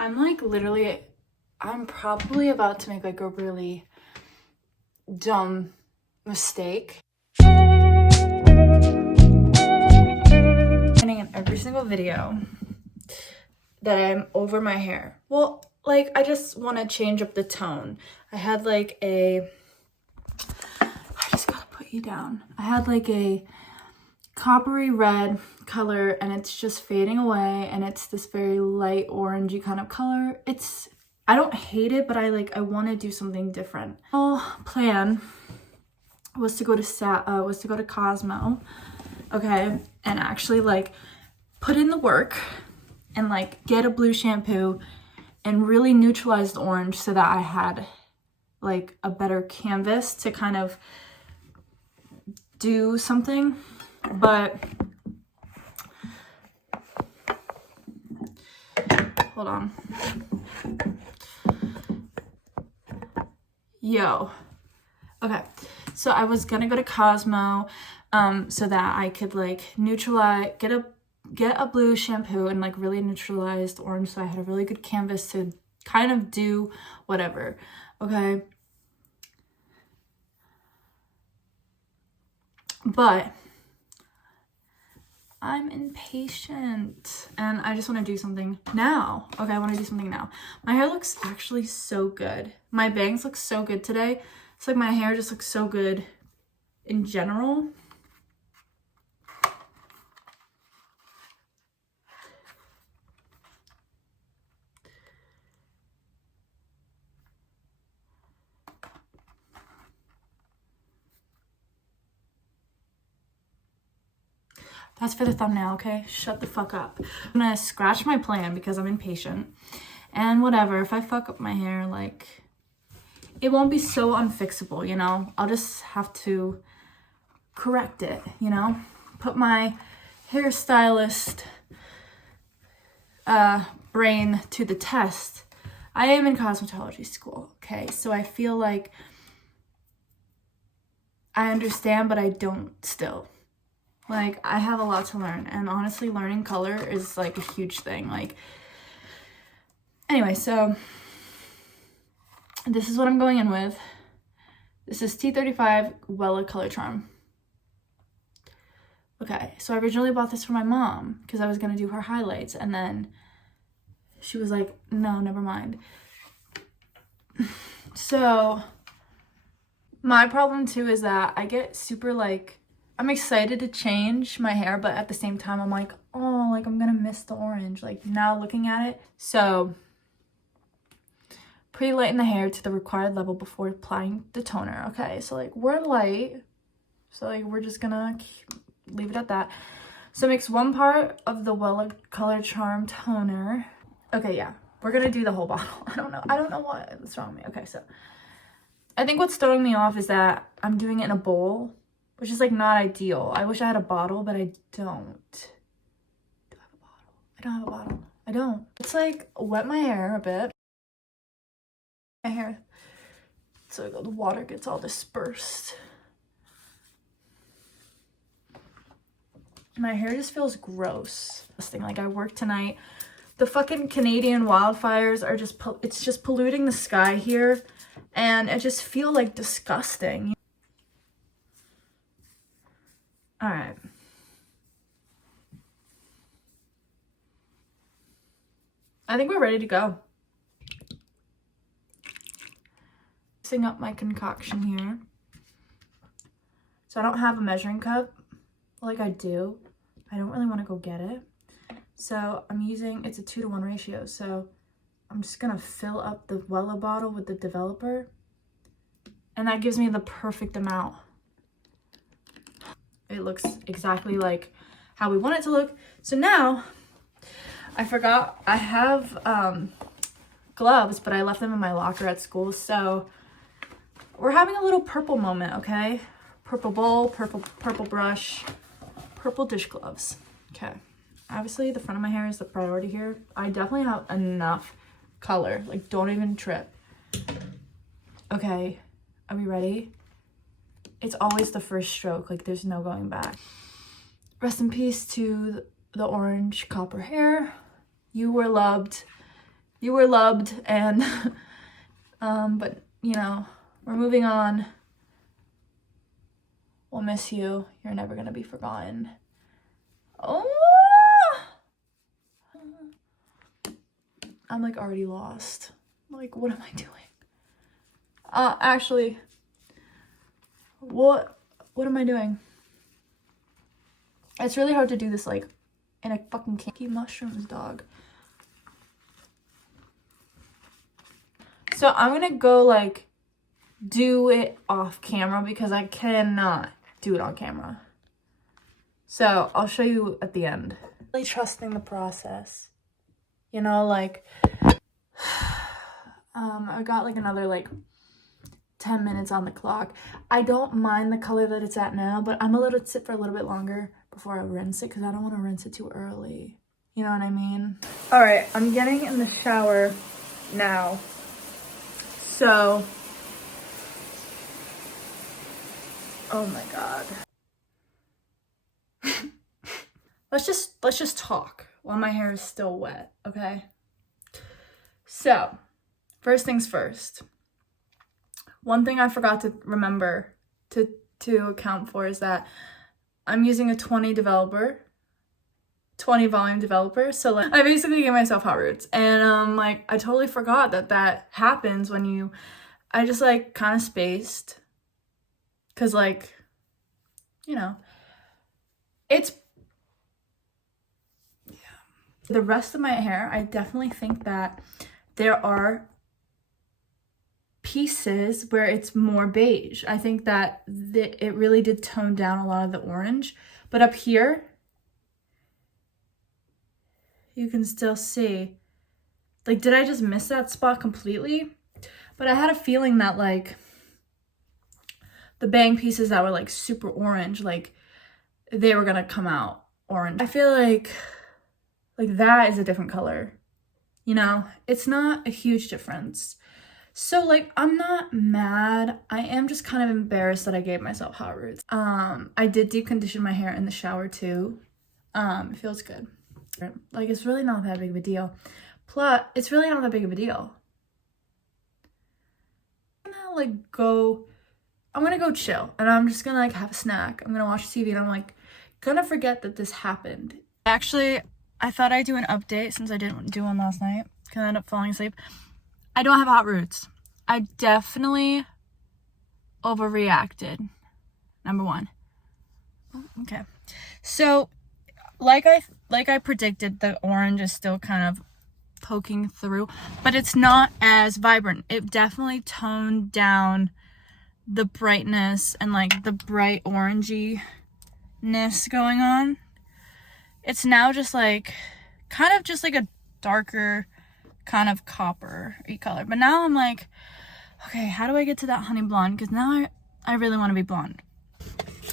I'm like literally, I'm probably about to make like a really dumb mistake. In every single video that I'm over my hair. Well, like I just want to change up the tone. I had like I just gotta put you down. I had like a coppery red color and it's just fading away, and it's this very light orangey kind of color. I don't hate it, but I want to do something different. My plan was to go to Cosmo, okay, and actually like put in the work and like get a blue shampoo and really neutralize the orange so that I had like a better canvas to kind of do something. But hold on. Okay, so I was gonna go to Cosmo so that I could like neutralize, get a blue shampoo and like really neutralize the orange, so I had a really good canvas to kind of do whatever. Okay, but I'm impatient and I just want to do something now. Okay, I want to do something now. My hair looks actually so good. My bangs look so good today. It's like my hair just looks so good in general. That's for the thumbnail, okay? Shut the fuck up. I'm gonna scratch my plan because I'm impatient. And whatever, if I fuck up my hair, like, it won't be so unfixable, you know? I'll just have to correct it, you know? Put my hairstylist brain to the test. I am in cosmetology school, okay? So I feel like I understand, but I don't still. Like, I have a lot to learn, and honestly, learning color is, like, a huge thing. Like, anyway, so this is what I'm going in with. This is T35 Wella Color Charm. Okay, so I originally bought this for my mom because I was going to do her highlights, and then she was like, no, never mind. So, my problem, too, is that I get super, like, I'm excited to change my hair, but at the same time, I'm like, oh, like, I'm gonna miss the orange, like, now looking at it. So, pre-lighten the hair to the required level before applying the toner, okay? So, like, we're light, so, like, we're just gonna leave it at that. So, mix 1 part of the Wella Color Charm toner. Okay, yeah, we're gonna do the whole bottle. I don't know what's wrong with me. Okay, so, I think what's throwing me off is that I'm doing it in a bowl, which is, like, not ideal. I wish I had a bottle, but I don't. Do I have a bottle? I don't have a bottle. I don't. It's, like, wet my hair a bit. My hair. So the water gets all dispersed. My hair just feels gross. Like, I work tonight. The fucking Canadian wildfires are just, it's just polluting the sky here. And I just feel, like, disgusting. All right. I think we're ready to go. Mixing up my concoction here. So I don't have a measuring cup like I do. I don't really want to go get it. So I'm using, it's a 2-to-1 ratio. So I'm just going to fill up the Wella bottle with the developer. And that gives me the perfect amount. It looks exactly like how we want it to look. So now, I forgot I have gloves, but I left them in my locker at school. So we're having a little purple moment, okay? Purple bowl, purple brush, purple dish gloves. Okay. Obviously, the front of my hair is the priority here. I definitely have enough color. Like, don't even trip. Okay. Are we ready? It's always the first stroke, like there's no going back. Rest in peace to the orange copper hair. You were loved You were loved, and but you know, we're moving on. We'll miss you. You're never gonna be forgotten. Oh, I'm like already lost. Like, what am I doing? Actually, what am I doing? It's really hard to do this like in a fucking kinky mushrooms, dog. So I'm gonna go like do it off camera because I cannot do it on camera. So I'll show you at the end. Really trusting the process. You know, like I got like another like 10 minutes on the clock. I don't mind the color that it's at now, but I'm gonna let it sit for a little bit longer before I rinse it because I don't want to rinse it too early. You know what I mean? All right, I'm getting in the shower now. So, oh my God. let's just talk while my hair is still wet, okay? So, first things first. One thing I forgot to remember to account for is that I'm using a 20 volume developer. So like I basically gave myself hot roots, and like I totally forgot that happens when I just like kind of spaced, because like, you know, it's, yeah. The rest of my hair, I definitely think that there are pieces where it's more beige. I think that it really did tone down a lot of the orange, but up here you can still see, like, did I just miss that spot completely? But I had a feeling that like the bang pieces that were like super orange, like they were gonna come out orange. I feel like that is a different color, you know? It's not a huge difference. So like, I'm not mad. I am just kind of embarrassed that I gave myself hot roots. I did deep condition my hair in the shower too. It feels good. Like, it's really not that big of a deal. Plus, it's really not that big of a deal. I'm gonna go chill, and I'm just gonna like have a snack. I'm gonna watch TV, and I'm like gonna forget that this happened. Actually, I thought I'd do an update since I didn't do one last night because I ended up falling asleep. I don't have hot roots. I definitely overreacted. Number one. Okay. So, like I predicted, the orange is still kind of poking through, but it's not as vibrant. It definitely toned down the brightness and like the bright oranginess going on. It's now just like kind of just like a darker kind of copper-y color. But now I'm like, okay, how do I get to that honey blonde? Because now I really want to be blonde.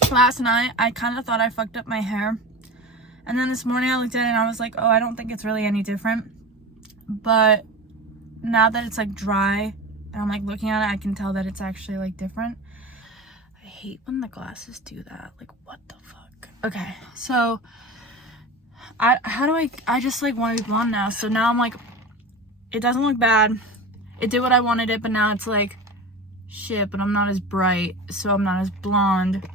Last night, I kind of thought I fucked up my hair. And then this morning I looked at it and I was like, oh, I don't think it's really any different. But now that it's like dry and I'm like looking at it, I can tell that it's actually like different. I hate when the glasses do that. Like, what the fuck? Okay, so I just like want to be blonde now. So now I'm like, it doesn't look bad. It did what I wanted it, but now it's like, shit, but I'm not as bright, so I'm not as blonde.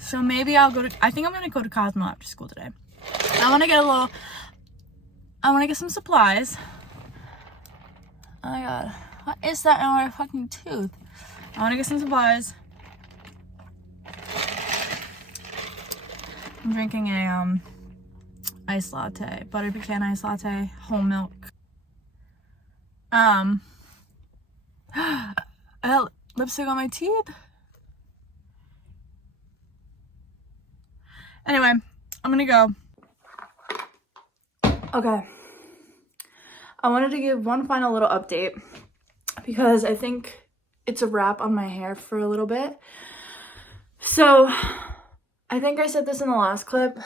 So maybe I think I'm gonna go to Cosmo after school today. I wanna get some supplies. Oh my God, what is that in my fucking tooth? I wanna get some supplies. I'm drinking a iced latte, butter pecan iced latte, whole milk. I have lipstick on my teeth. Anyway, I'm gonna go. Okay. I wanted to give one final little update because I think it's a wrap on my hair for a little bit. So, I think I said this in the last clip.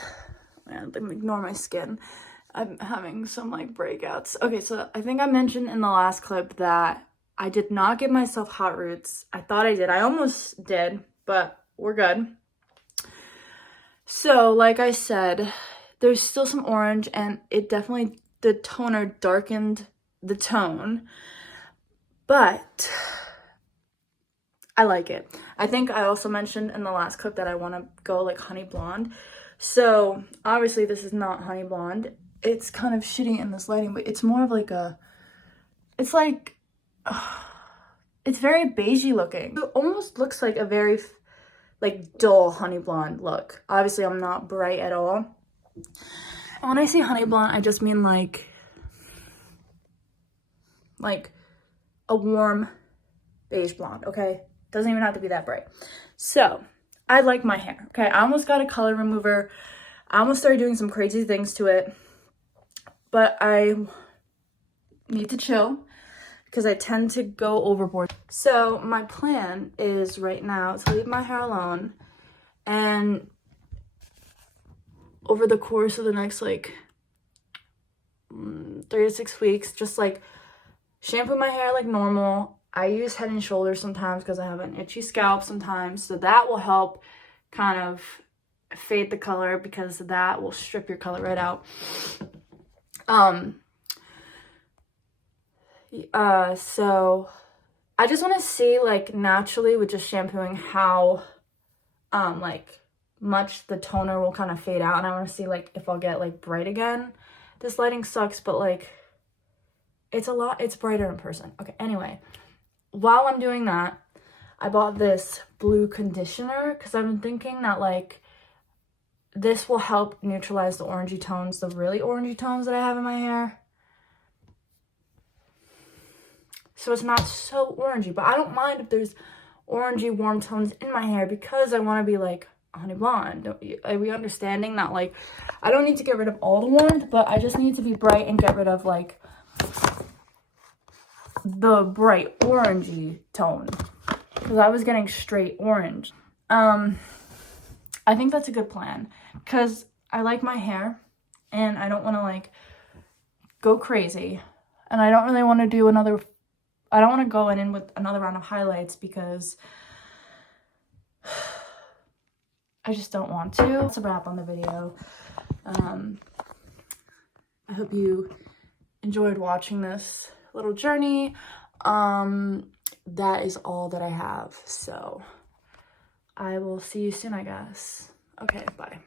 Man, ignore my skin. I'm having some like breakouts. Okay, so I think I mentioned in the last clip that I did not give myself hot roots. I thought I did. I almost did, but we're good. So, like I said, there's still some orange, and it definitely, the toner darkened the tone, but I like it. I think I also mentioned in the last clip that I want to go like honey blonde. So obviously this is not honey blonde. It's kind of shitty in this lighting, but it's more of like a, it's like, it's very beigey looking. It almost looks like a very like dull honey blonde look. Obviously I'm not bright at all. And when I say honey blonde, I just mean like a warm beige blonde, okay? Doesn't even have to be that bright. So I like my hair, okay? I almost got a color remover. I almost started doing some crazy things to it, but I need to chill because I tend to go overboard. So my plan is right now to leave my hair alone, and over the course of the next like 3 to 6 weeks, just like shampoo my hair like normal. I use Head and Shoulders sometimes because I have an itchy scalp sometimes, so that will help kind of fade the color because that will strip your color right out. So I just want to see like naturally with just shampooing how like much the toner will kind of fade out, and I want to see like if I'll get like bright again. This lighting sucks, but like it's brighter in person. Okay, anyway, while I'm doing that, I bought this blue conditioner because I've been thinking that like this will help neutralize the orangey tones, the really orangey tones that I have in my hair. So it's not so orangey, but I don't mind if there's orangey warm tones in my hair because I want to be like honey blonde. Are we understanding that like I don't need to get rid of all the warmth, but I just need to be bright and get rid of like the bright orangey tone because I was getting straight orange. I think that's a good plan because I like my hair and I don't want to like go crazy, and I don't really want to do I don't want to go in with another round of highlights because I just don't want to. That's a wrap on the video. I hope you enjoyed watching this little journey. That is all that I have. So I will see you soon, I guess. Okay, bye.